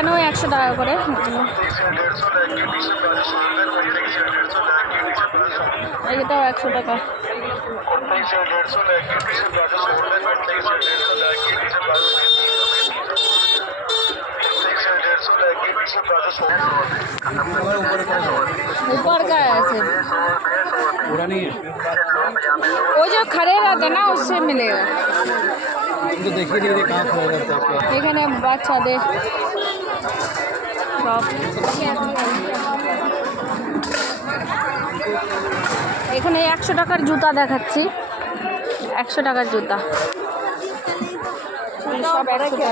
এখানেও 100 টাকা করে। এটাও 100 টাকা। ऊपर का है ऐसे पूरा नहीं है, वो जो खड़े रहते हैं ना उससे मिलेगा। तो देखिए धीरे कहाँ खड़ा रहता है आपका। এখানে বাচ্চাদের সব। এখানে 100 টাকার জুতা দেখাচ্ছি, 100 টাকার জুতা সব 100 টাকা।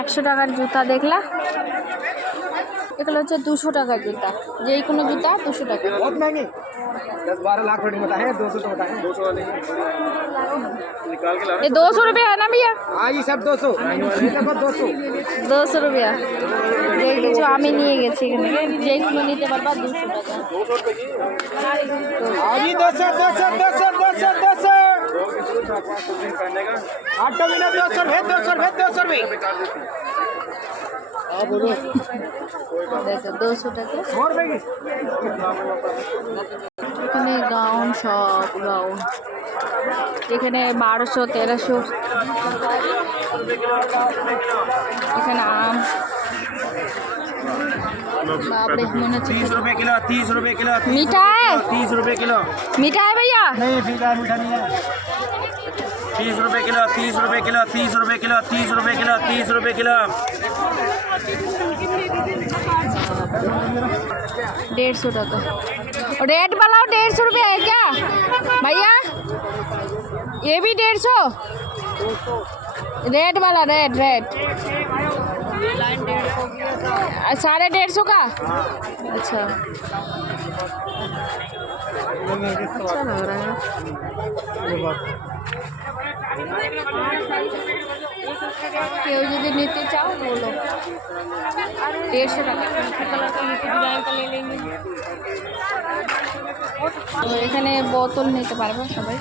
100 টাকার জুতা দেখলা, এগুলো হচ্ছে 200 টাকার জুতা, যে কোনো জুতা 200 টাকা। बहुत महंगे 10-12 लाख रेट बताए, 200 तो बताए, 200 वाले निकाल के ला। ये 200 रुपया है ना भैया? हाँ ये सब 200 200 200 रुपया। যে কিছু আমি নিয়ে গেছি এখানে, যেগুলো নিতে পারবা 200 টাকা। 200 रुपए की आज ही 200 200 200 200 200 8 महीना 200 भेज 200 भेज 200 रुपए। हाँ बोलो দেখো 200 টাকা। 100 रुपए की এখানে গাউন, সব গাউন এখানে 1200 1300। এখানে আম, बापरे मने 30 रुपए किलो 30 रुपए किलो मीठा है, 30 रुपए किलो मीठा है भैया? नहीं फीका मीठा नहीं है। 30 रुपए किलो 30 रुपए किलो 30 रुपए किलो 30 रुपए किलो 30 रुपए किलो 150 टाका। रेड वाला 150 रुपया है क्या भैया? ये भी 150? रेड वाला, रेड रेड 150 का। अच्छा अच्छा लग रहा है। কেউ যদি নিতে চাও বলো, 150 টাকা। তো এখানে বোতল নিতে পারবে সবাই,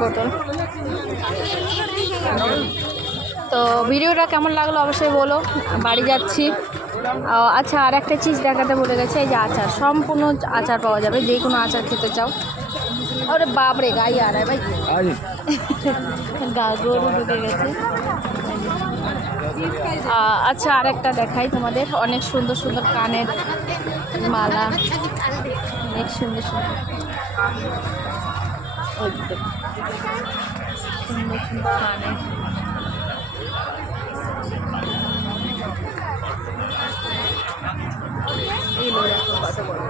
বোতল। তো ভিডিওটা কেমন লাগলো অবশ্যই বলো। বাড়ি যাচ্ছি। আচ্ছা, আর একটা চিজ দেখাতে ভুলে গেছে, এই যে আচার, সম্পূর্ণ আচার পাওয়া যাবে, যে কোনো আচার খেতে চাও। আরে বাপরে গাই আর ভাই, গরু ঢুকে গেছে। আচ্ছা, আর একটা দেখাই তোমাদের, অনেক সুন্দর সুন্দর কানের মালা, অনেক সুন্দর সুন্দর সুন্দর সুন্দর কানের। এই দেখো কত বড়।